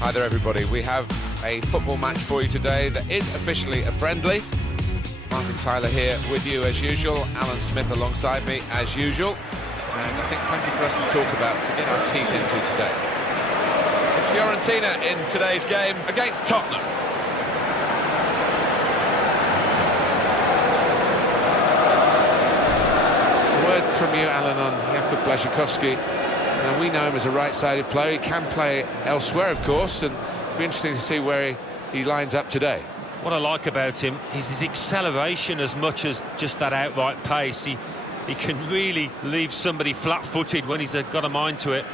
Hi there everybody, we have a football match for you today that is officially a friendly. Martin Tyler here with you as usual, Alan Smith alongside me as usual, and I think plenty for us to talk about to get our teeth into today. It's Fiorentina in today's game against Tottenham. A word from you, Alan, on Jakub Błaszczykowski. And we know him as a right-sided player. He can play elsewhere, of course, and it'll be interesting to see where he lines up today. What I like about him is his acceleration as much as just that outright pace. He can really leave somebody flat-footed when he's got a mind to it.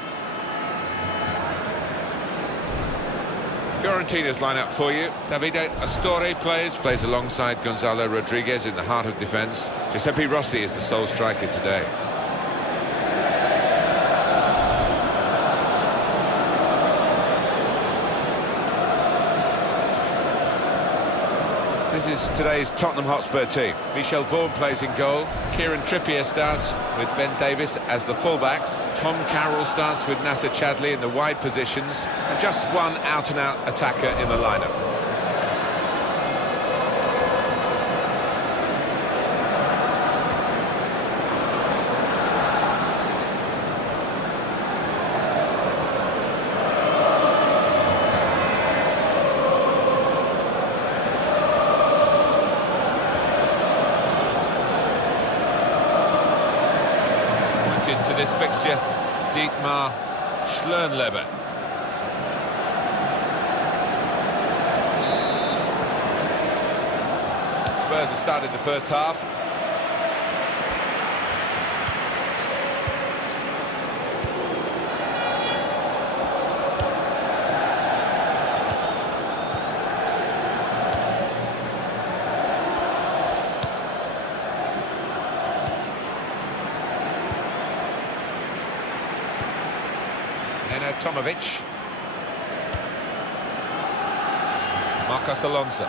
Fiorentina's lineup for you. Davide Astori plays alongside Gonzalo Rodriguez in the heart of defence. Giuseppe Rossi is the sole striker today. This is today's Tottenham Hotspur team. Michel Vaughan plays in goal. Kieran Trippier starts with Ben Davies as the fullbacks. Tom Carroll starts with Nasser Chadli in the wide positions. And just one out-and-out attacker in the lineup. To this fixture, Dietmar Schlernleber. Spurs have started the first half. Tomovic. Marcos Alonso.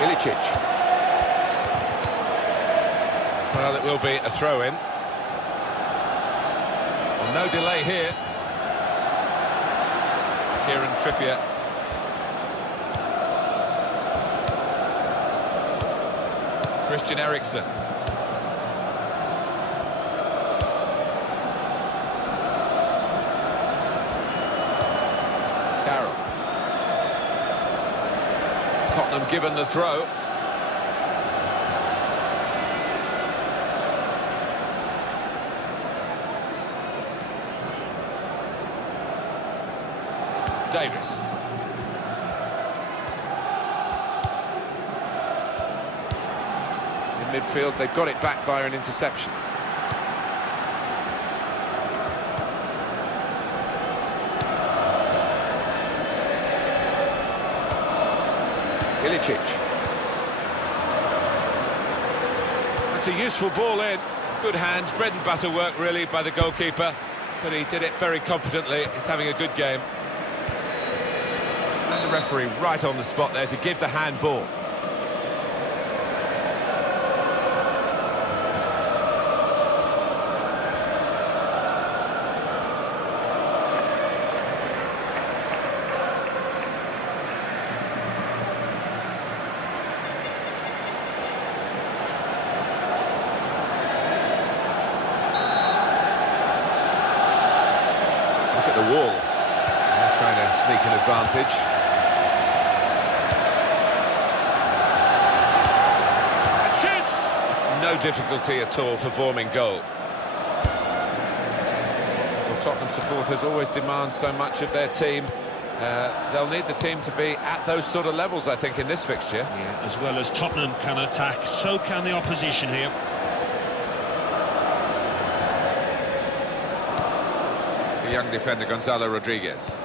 Ilicic. Well, it will be a throw-in. Well, no delay here. Kieran Trippier. Christian Eriksen. Carroll. Tottenham given the throw. Davis. In midfield, they've got it back via an interception. Ilicic. That's a useful ball in. Good hands, bread and butter work really by the goalkeeper, but he did it very competently. He's having a good game. And the referee right on the spot there to give the handball. Look at the wall. They're trying to sneak an advantage. No difficulty at all for Vaughan in goal. Well, Tottenham supporters always demand so much of their team. They'll need the team to be at those sort of levels, I think, in this fixture. Yeah, as well as Tottenham can attack, so can the opposition here. The young defender Gonzalo Rodriguez.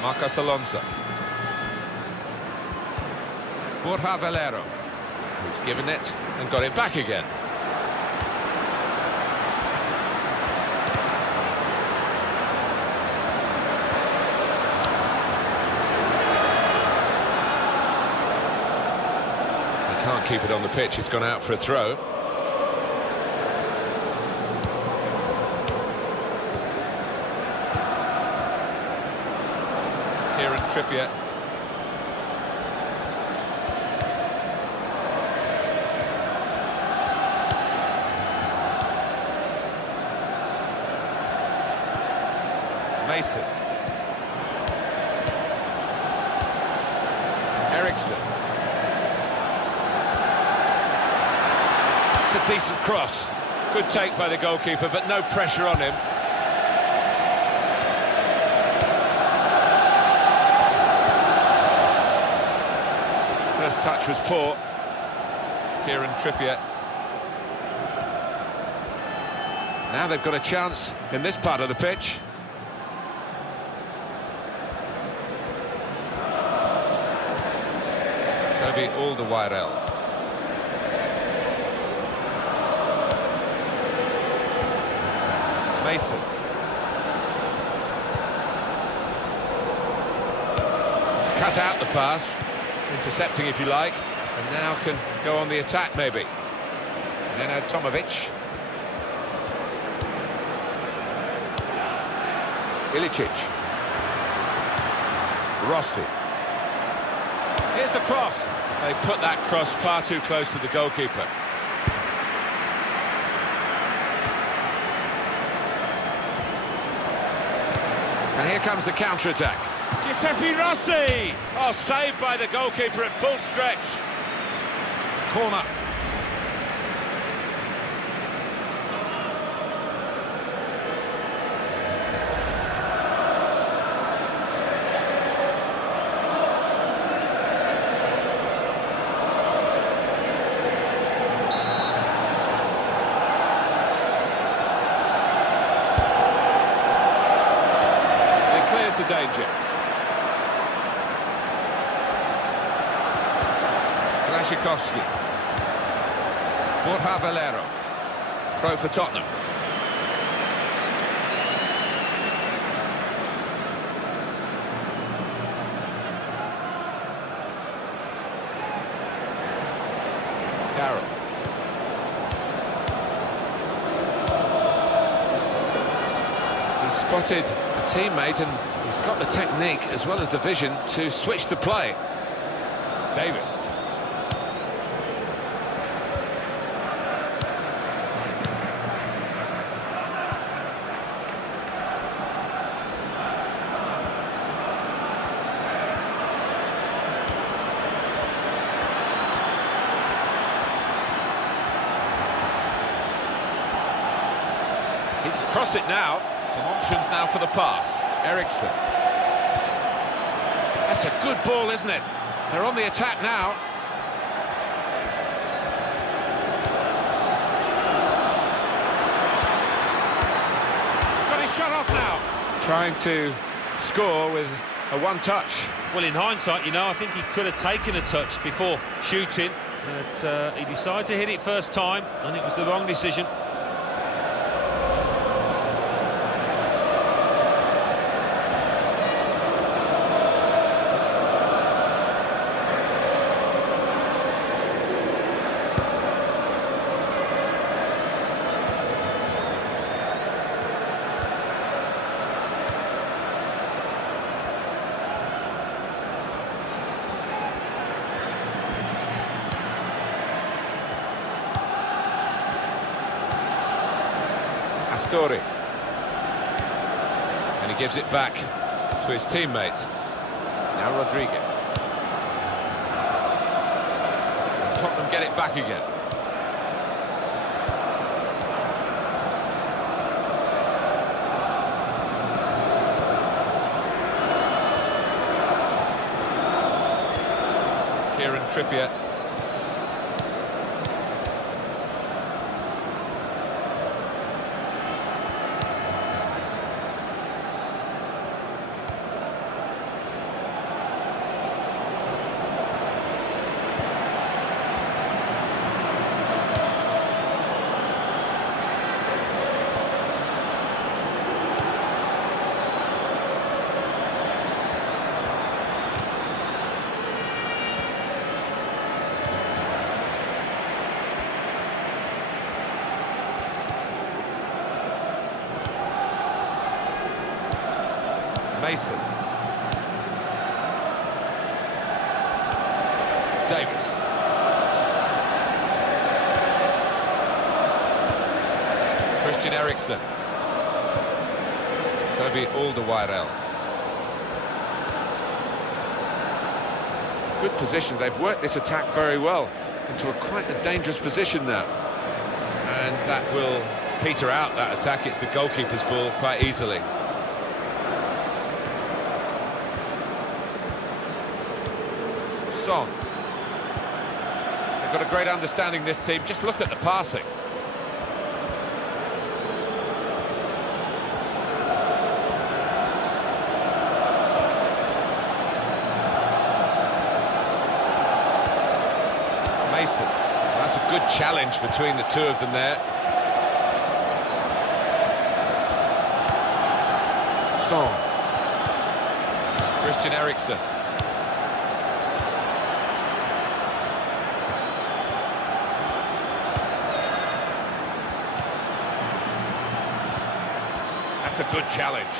Marcos Alonso. Borja Valero. He's given it and got it back again. keep it on the pitch. It's gone out for a throw. Kieran Trippier. Mason. Eriksson. It's a decent cross. Good take by the goalkeeper, but no pressure on him. First touch was poor. Kieran Trippier. Now they've got a chance in this part of the pitch. Toby Alderweireld. Mason. He's cut out the pass, intercepting if you like, and now can go on the attack maybe. Nenad Tomovic. Ilicic. Rossi. Here's the cross. They put that cross far too close to the goalkeeper. And here comes the counter-attack. Giuseppe Rossi! Oh, saved by the goalkeeper at full stretch. Corner. The danger. Blaszczykowski. Borja Valero. Throw for Tottenham. Carroll. He spotted a teammate and he's got the technique as well as the vision to switch the play. Davis. He can cross it now. Some options now for the pass. Eriksson. That's a good ball, isn't it? They're on the attack now. He's got his shot off now. Trying to score with a one-touch. Well, in hindsight, you know, I think he could have taken a touch before shooting, but he decided to hit it first time, and it was the wrong decision. Story. And he gives it back to his teammate. Now Rodriguez. And Tottenham get it back again. Kieran Trippier. Mason. Davis. Christian Eriksen. Toby Alderweireld. Good position. They've worked this attack very well into quite a dangerous position now. And that will peter out that attack. It's the goalkeeper's ball quite easily. Son. They've got a great understanding, this team. Just look at the passing. Mason. That's a good challenge between the two of them there. Son. Christian Eriksen. That's a good challenge.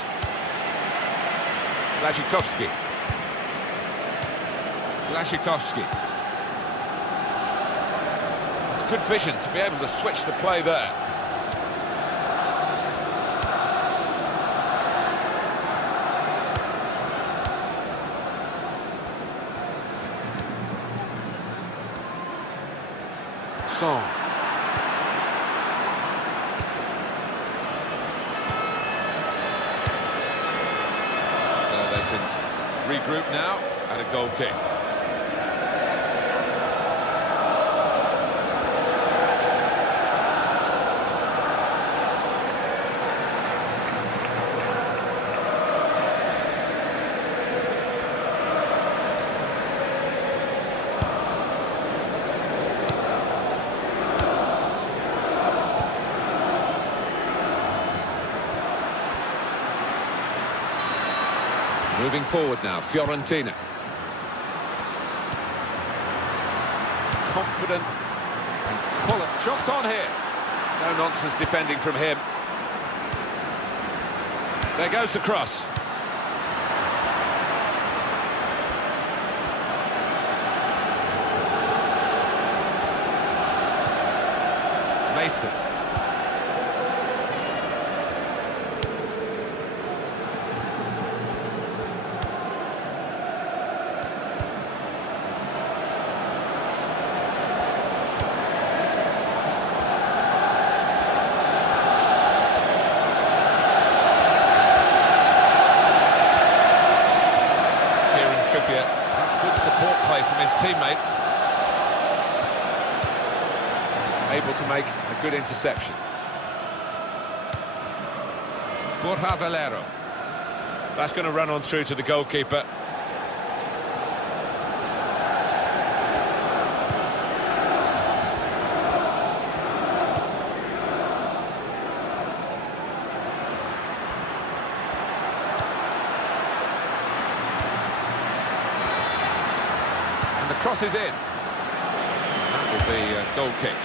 Blaszczykowski. It's good vision to be able to switch the play there. Son. So they can regroup now at a goal kick. Moving forward now, Fiorentina. Confident and quality. Shots on here. No nonsense defending from him. There goes the cross. Mason. That's good support play from his teammates. Able to make a good interception. Borja Valero. That's going to run on through to the goalkeeper. Cross is in. That will be a goal kick.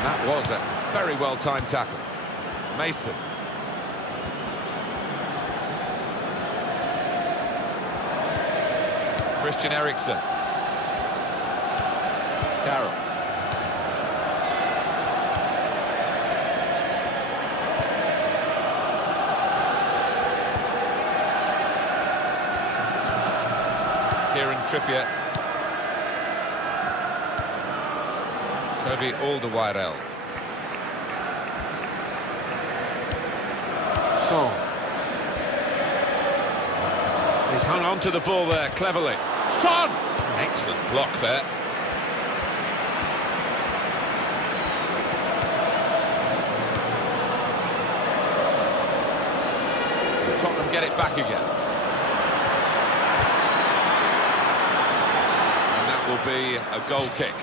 That was a very well-timed tackle. Mason. Christian Eriksen. Carroll. Kieran Trippier. Toby Alderweireld. Son. He's hung on to the ball there cleverly. Son! Excellent block there. Tottenham get it back again. And that will be a goal kick.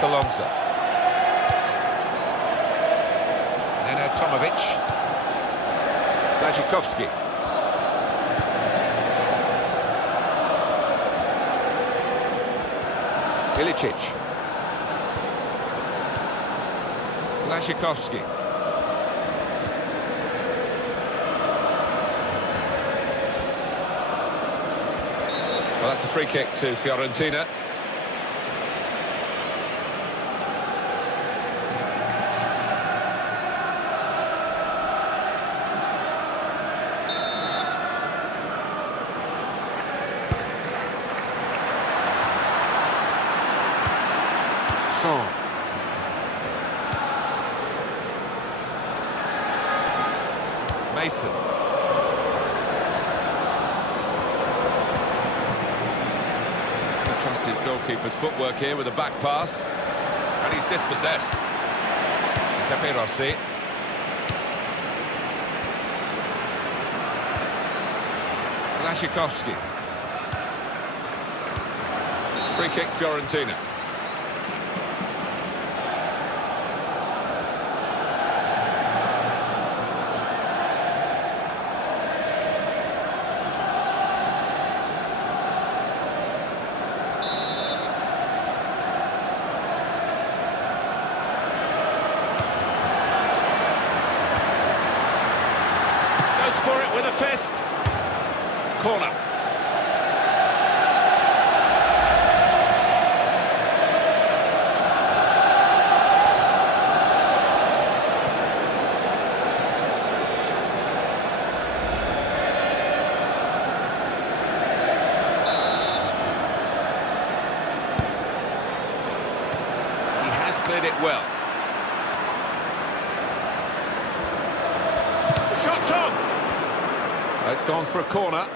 Alonso. Neno Tomovic. Blažekovski. Ilicic. Blažekovski. Well, that's a free kick to Fiorentina. Mason. I trust his goalkeeper's footwork here with a back pass. And he's dispossessed. Giuseppe Rossi. Blažekovski. Free kick Fiorentina. For it with a fist. Corner. He has cleared it well. The shot's on. It's gone for a corner.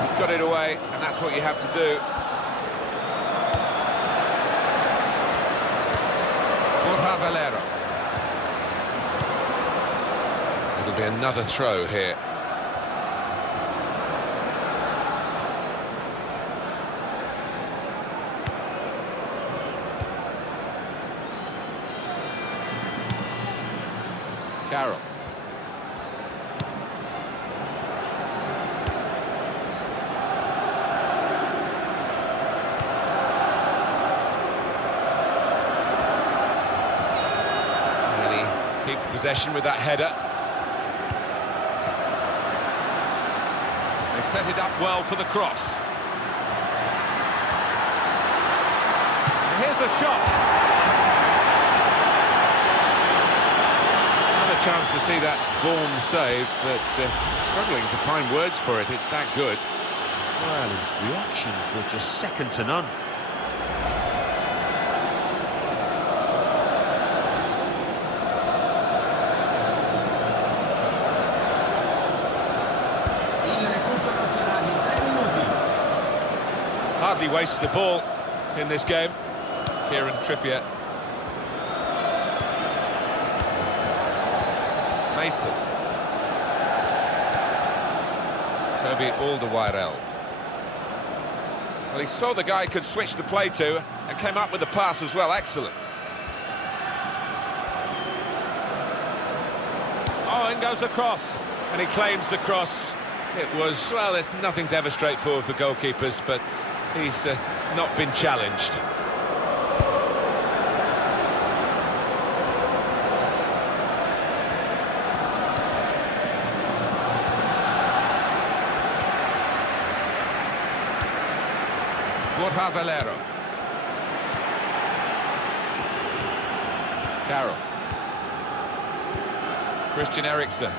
He's got it away, and that's what you have to do. Valero. It'll be another throw here. Carroll. And he keeps possession with that header. They set it up well for the cross. And here's the shot. Another chance to see that Vaughan save, but struggling to find words for it. It's that good. Well, his reactions were just second to none. Hardly wasted the ball in this game. Kieran Trippier. Mason. Toby Alderweireld. Well, he saw the guy could switch the play to and came up with the pass as well. Excellent. Oh, in goes the cross. And he claims the cross It was, well, nothing's ever straightforward for goalkeepers, but he's not been challenged. Borja Valero. Carroll. Christian Eriksen.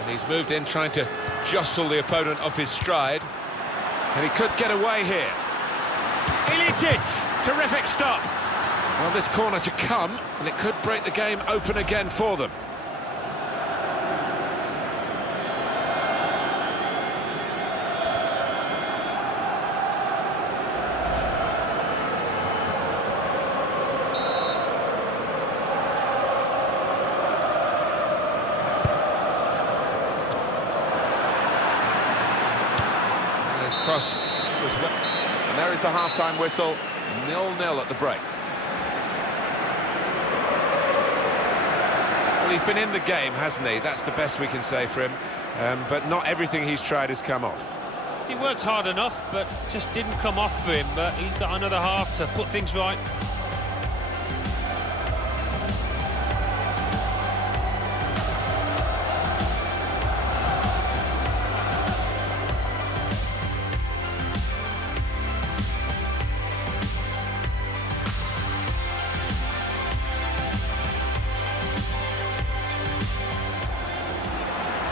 And he's moved in trying to jostle the opponent off his stride. And he could get away here. Iličić! Terrific stop! Well, this corner to come, and it could break the game open again for them. Cross was well. And there is the half-time whistle, 0-0 at the break. Well, he's been in the game, hasn't he? That's the best we can say for him. But not everything he's tried has come off. He worked hard enough, but just didn't come off for him. But he's got another half to put things right.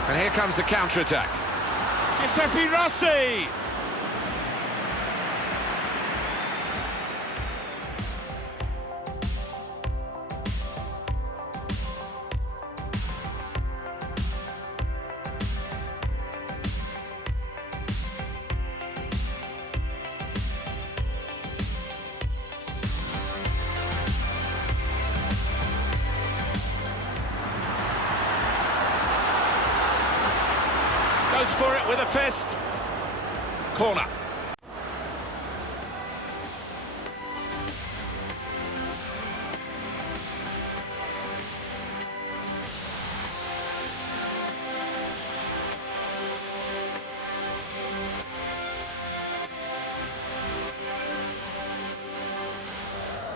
And here comes the counter-attack. Giuseppe Rossi! Goes for it with a fist. Corner.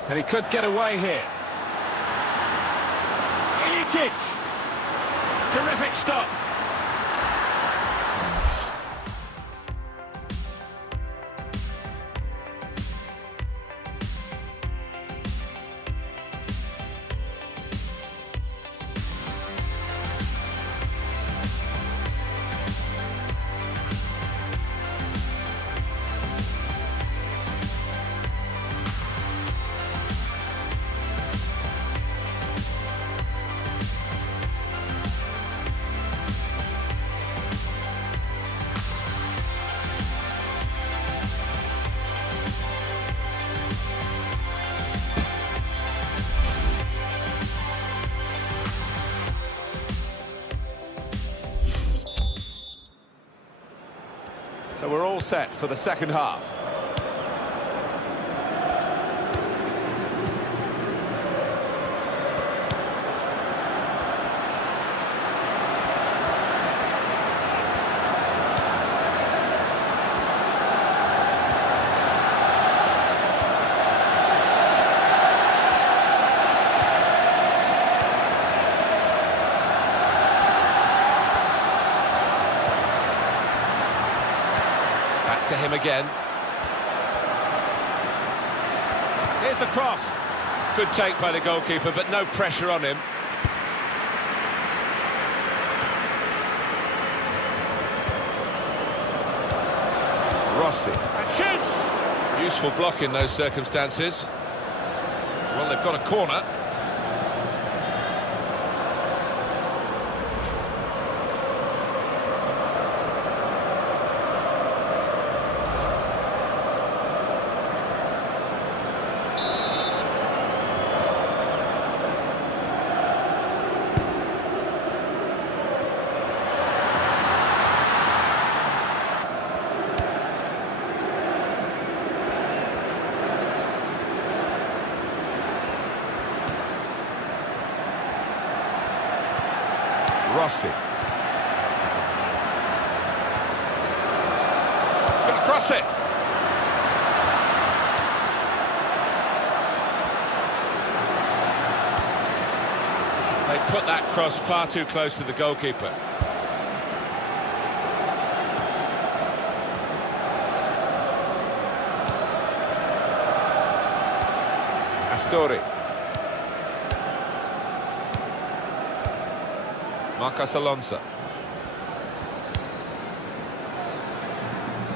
And he could get away here. Iličić! Terrific stop. So we're all set for the second half. To him again. Here's the cross. Good take by the goalkeeper, but no pressure on him. Rossi. And shoots! Useful block in those circumstances. Well, they've got a corner. Rossi. shoots it. They put that cross far too close to the goalkeeper. Astori. Marcos Alonso.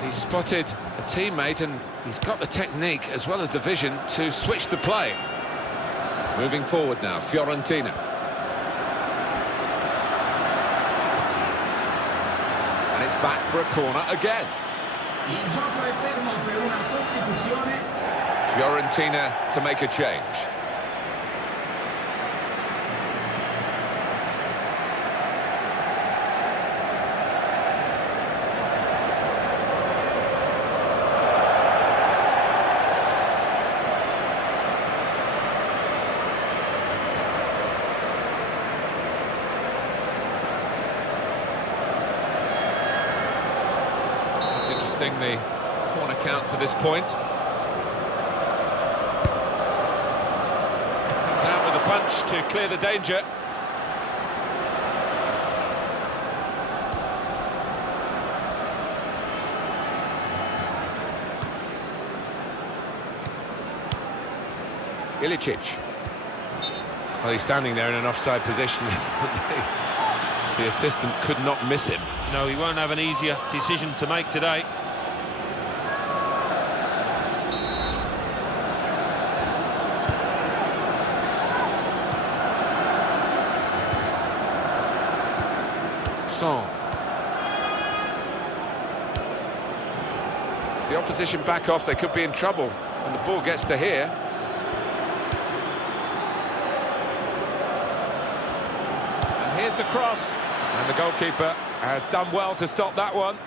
He's spotted a teammate and he's got the technique as well as the vision to switch the play. Moving forward now, Fiorentina. And it's back for a corner again. Fiorentina to make a change. It's interesting, the corner count to this point. Out with a punch to clear the danger. Ilicic. Well, he's standing there in an offside position. The assistant could not miss him. No, he won't have an easier decision to make today. The opposition back off, they could be in trouble when the ball gets to here. And here's the cross, and the goalkeeper has done well to stop that one.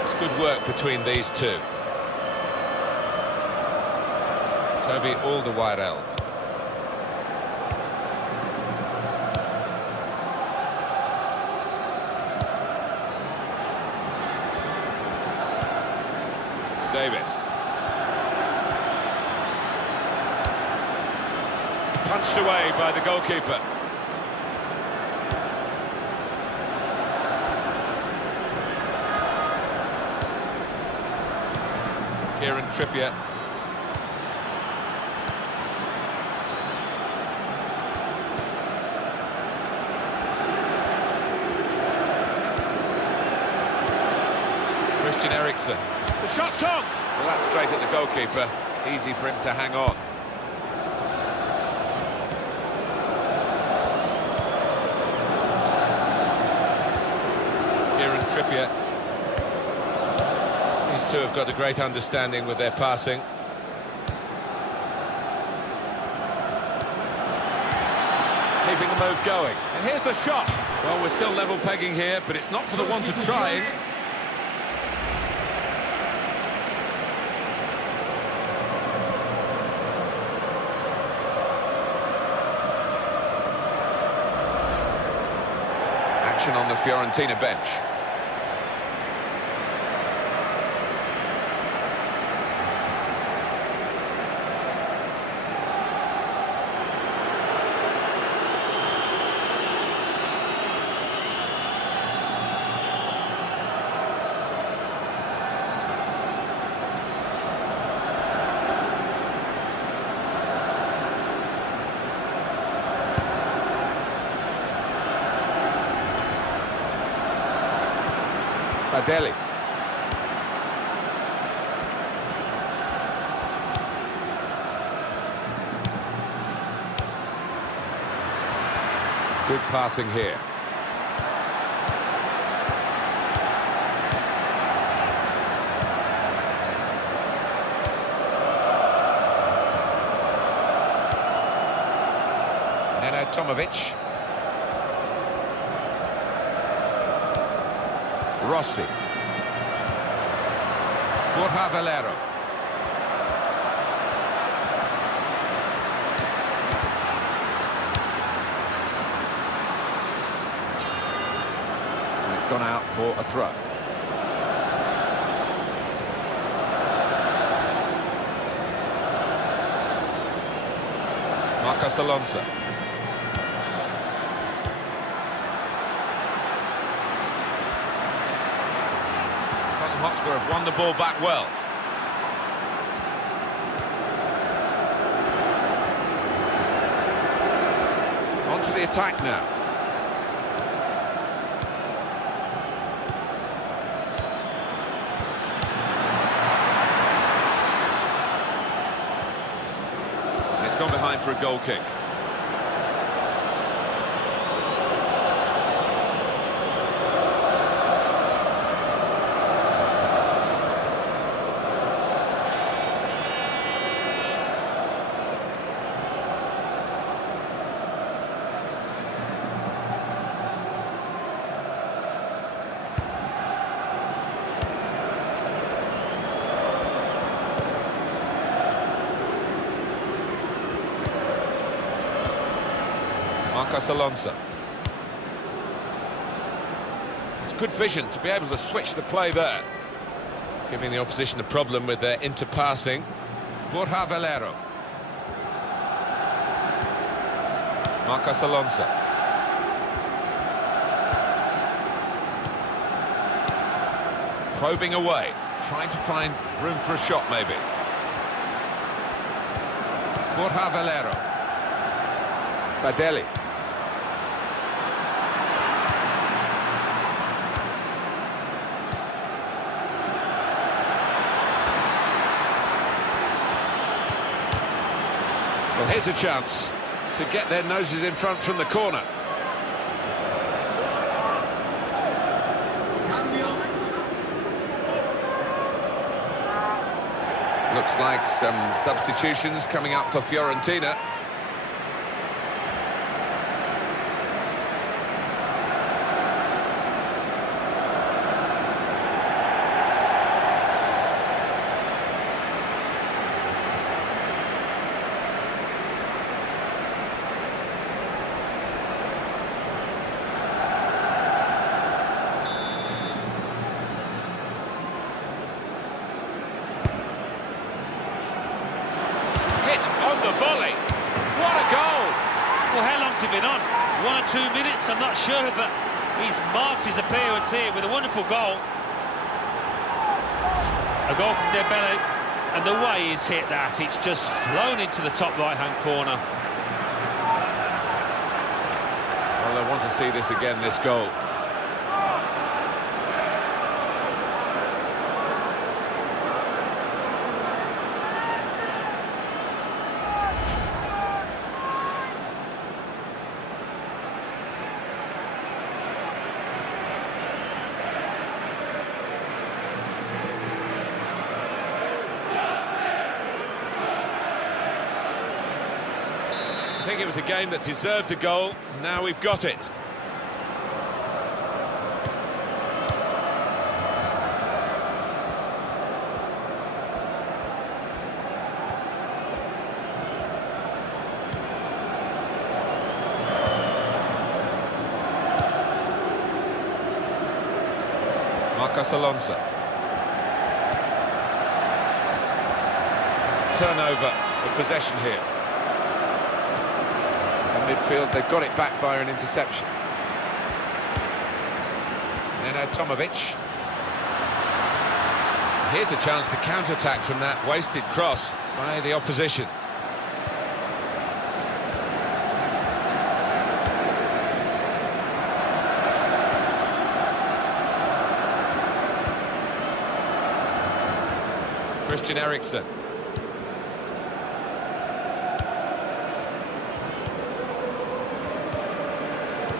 It's good work between these two. Toby Alderweireld. Davis. Punched away by the goalkeeper. Kieran Trippier. Christian Eriksen. The shot's on! Well, that's straight at the goalkeeper. Easy for him to hang on. Kieran Trippier. These two have got a great understanding with their passing. Keeping the move going. And here's the shot. Well, we're still level pegging here, but it's not for the want of trying. On the Fiorentina bench. Delhi. Good passing here. Neno Tomovic. Rossi. Borja Valero. It's gone out for a throw. Marcos Alonso. Tottenham Hotspur have won the ball back well. On to the attack now. It's gone behind for a goal kick. Marcos Alonso. It's good vision to be able to switch the play there, giving the opposition a problem with their interpassing. Borja Valero. Marcos Alonso. Probing away, trying to find room for a shot maybe. Borja Valero. Badelli. Well, here's a chance to get their noses in front from the corner. Looks like some substitutions coming up for Fiorentina. On the volley. What a goal! Well, how long's he been on? 1 or 2 minutes? I'm not sure, but he's marked his appearance here with a wonderful goal. A goal from Dembele, and the way he's hit that, it's just flown into the top right-hand corner. Well, I want to see this again, this goal. I think it was a game that deserved a goal. Now we've got it. Marcos Alonso. It's a turnover of possession here. Midfield, they've got it back via an interception. Neno Tomovic. Here's a chance to counter-attack from that wasted cross by the opposition. Christian Eriksen.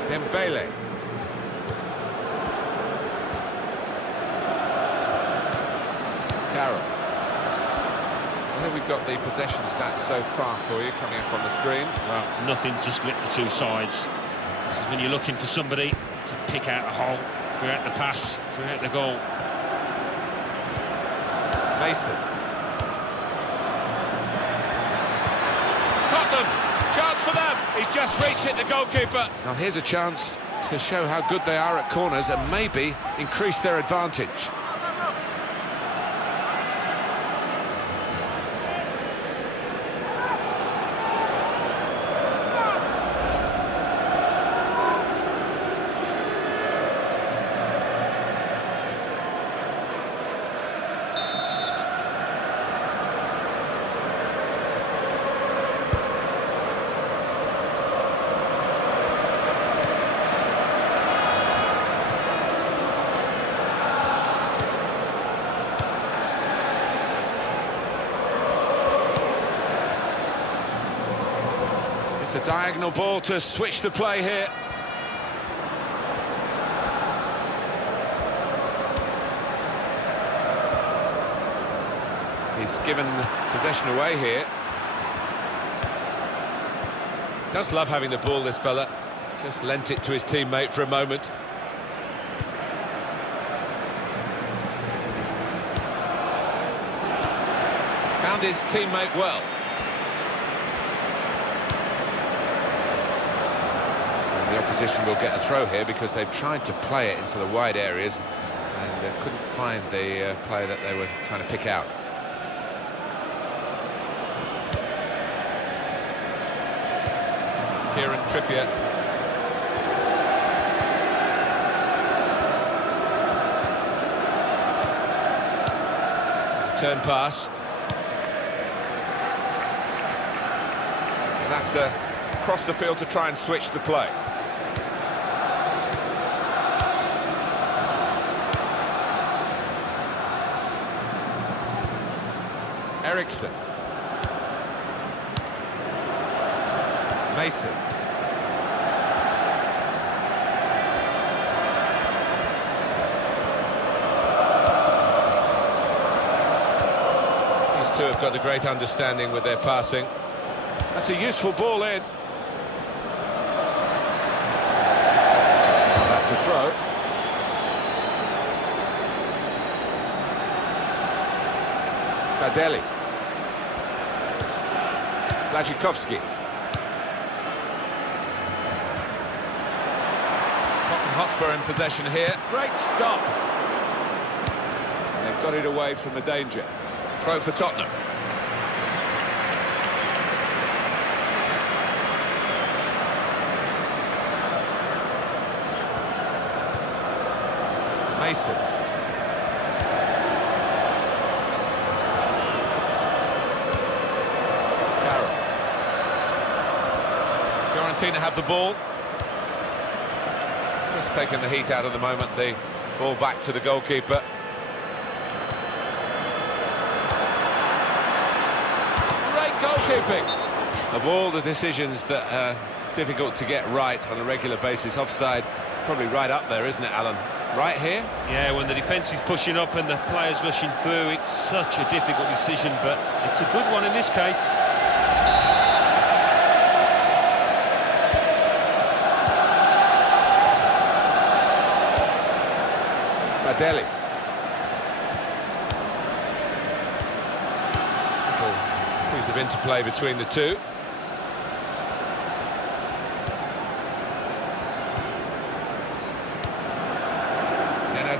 Dembele. Carroll. I think we've got the possession stats so far for you coming up on the screen. Well, nothing to split the two sides. This is when you're looking for somebody to pick out a hole, create the pass, create the goal. Mason. Tottenham, chance for them. He's just reached it, the goalkeeper. Now here's a chance to show how good they are at corners and maybe increase their advantage. It's a diagonal ball to switch the play here. He's given possession away here. Does love having the ball, this fella. Just lent it to his teammate for a moment. Found his teammate well. The opposition will get a throw here because they've tried to play it into the wide areas and couldn't find the player that they were trying to pick out. Kieran Trippier. Turn pass. And that's across the field to try and switch the play. Eriksson. Mason. These two have got a great understanding with their passing. That's a useful ball in. That's a throw. Badeli. Blachikowski. Tottenham Hotspur in possession here. Great stop. And they've got it away from the danger. Throw for Tottenham. Mason. Fiorentina have the ball. Just taking the heat out of the moment, the ball back to the goalkeeper. Great goalkeeping! Of all the decisions that are difficult to get right on a regular basis, offside probably right up there, isn't it, Alan? Right here? Yeah, when the defence is pushing up and the players rushing through, it's such a difficult decision, but it's a good one in this case. Badeli. Little piece of interplay between the two.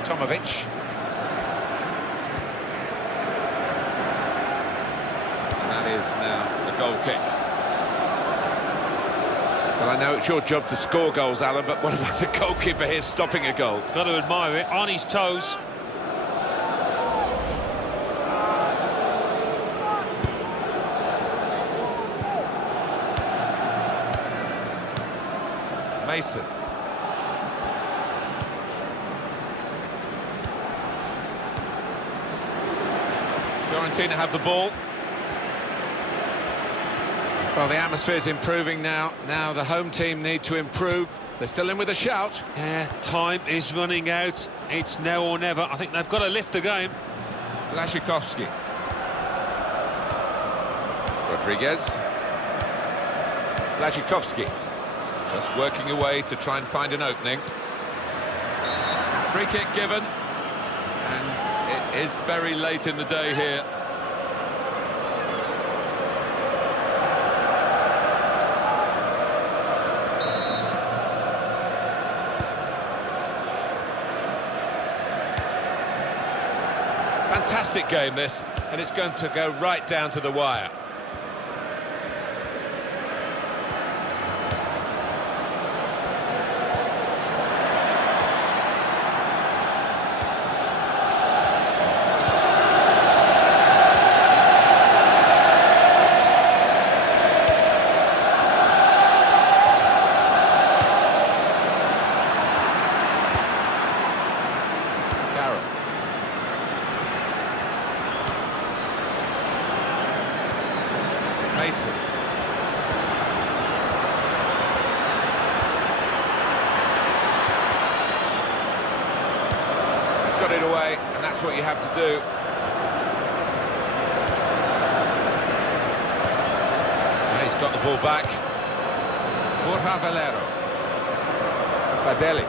Tomovic. And that is now the goal kick. Well, I know it's your job to score goals, Alan, but what about the goalkeeper here stopping a goal? Got to admire it, on his toes. Mason. Fiorentina have the ball. Well, the atmosphere's improving now. Now the home team need to improve. They're still in with a shout. Yeah, time is running out. It's now or never. I think they've got to lift the game. Blachikowski. Rodriguez. Blachikowski. Just working away to try and find an opening. Free kick given. And it is very late in the day here. Fantastic game this, and it's going to go right down to the wire. Got it away, and that's what you have to do. And he's got the ball back. Borja Valero. Badeli.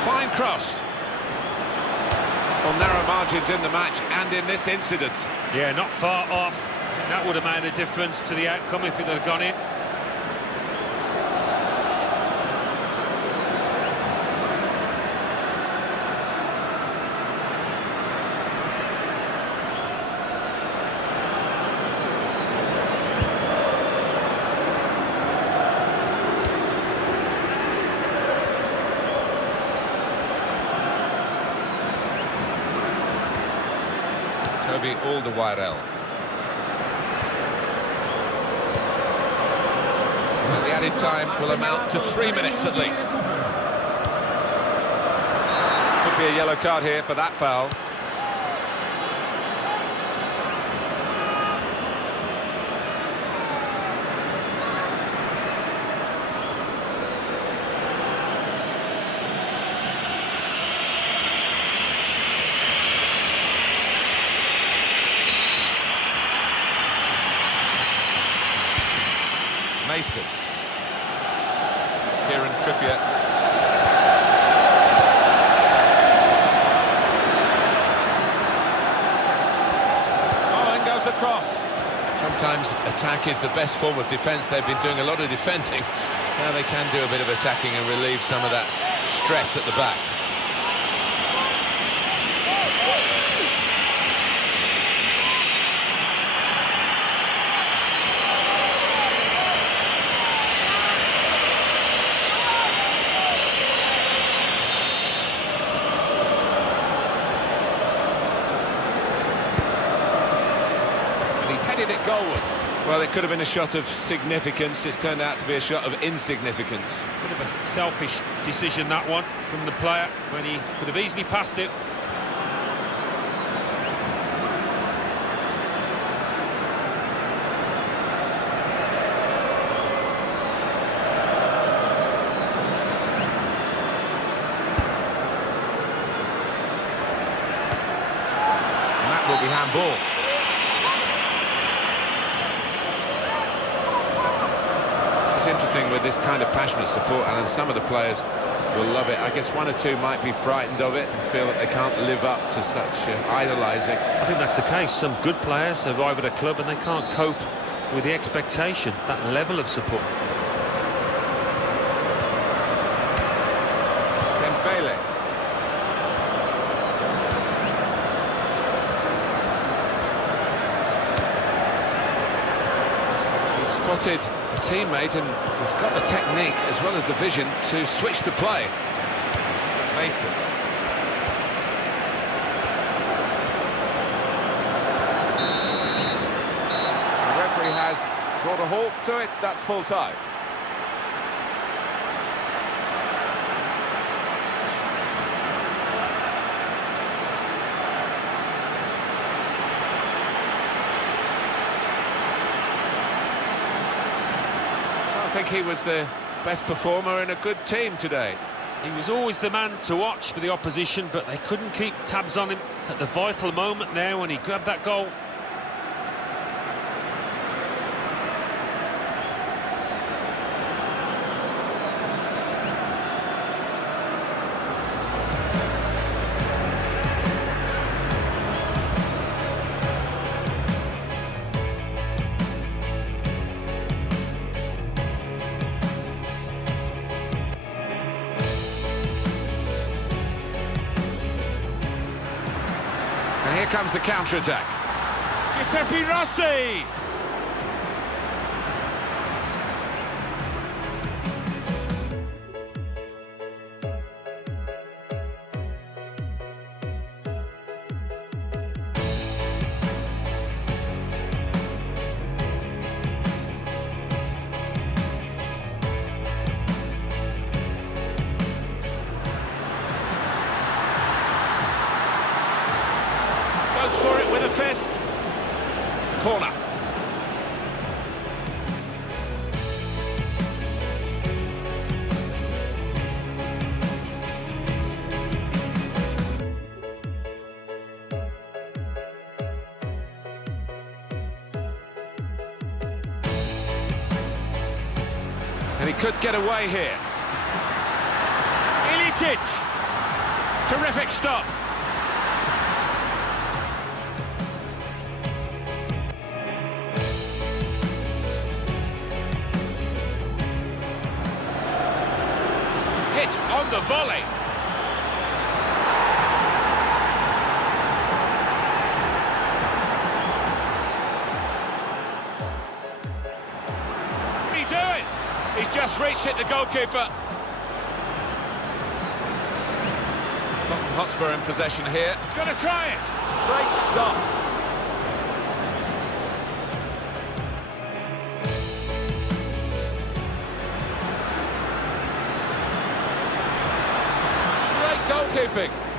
Fine cross. On narrow margins in the match and in this incident. Yeah, not far off. That would have made a difference to the outcome if it had gone in. Alderweireld. Well, the added time will amount to 3 minutes at least. Could be a yellow card here for that foul. Mason. Kieran Trippier. Oh, and goes across. Sometimes attack is the best form of defence. They've been doing a lot of defending. Now they can do a bit of attacking and relieve some of that stress at the back. It goalwards. Well, it could have been a shot of significance. It's turned out to be a shot of insignificance. Bit of a selfish decision, that one, from the player, when he could have easily passed it. And that will be handball. It's interesting with this kind of passionate support, and some of the players will love it. I guess one or two might be frightened of it and feel that they can't live up to such idolising. I think that's the case. Some good players arrive at a club and they can't cope with the expectation, that level of support. Dembele. He spotted a teammate and he's got the technique as well as the vision to switch the play. Mason. The referee has brought a halt to it. That's full time. I think he was the best performer in a good team today. He was always the man to watch for the opposition, but they couldn't keep tabs on him at the vital moment there when he grabbed that goal. comes the counter-attack. Giuseppe Rossi! Goes for it with a fist. Corner. And he could get away here. Iličić. Terrific stop. Hit on the volley. He do it. He's just reached it, the goalkeeper. Tottenham Hotspur in possession here. He's going to try it. Great stop. Great goalkeeping.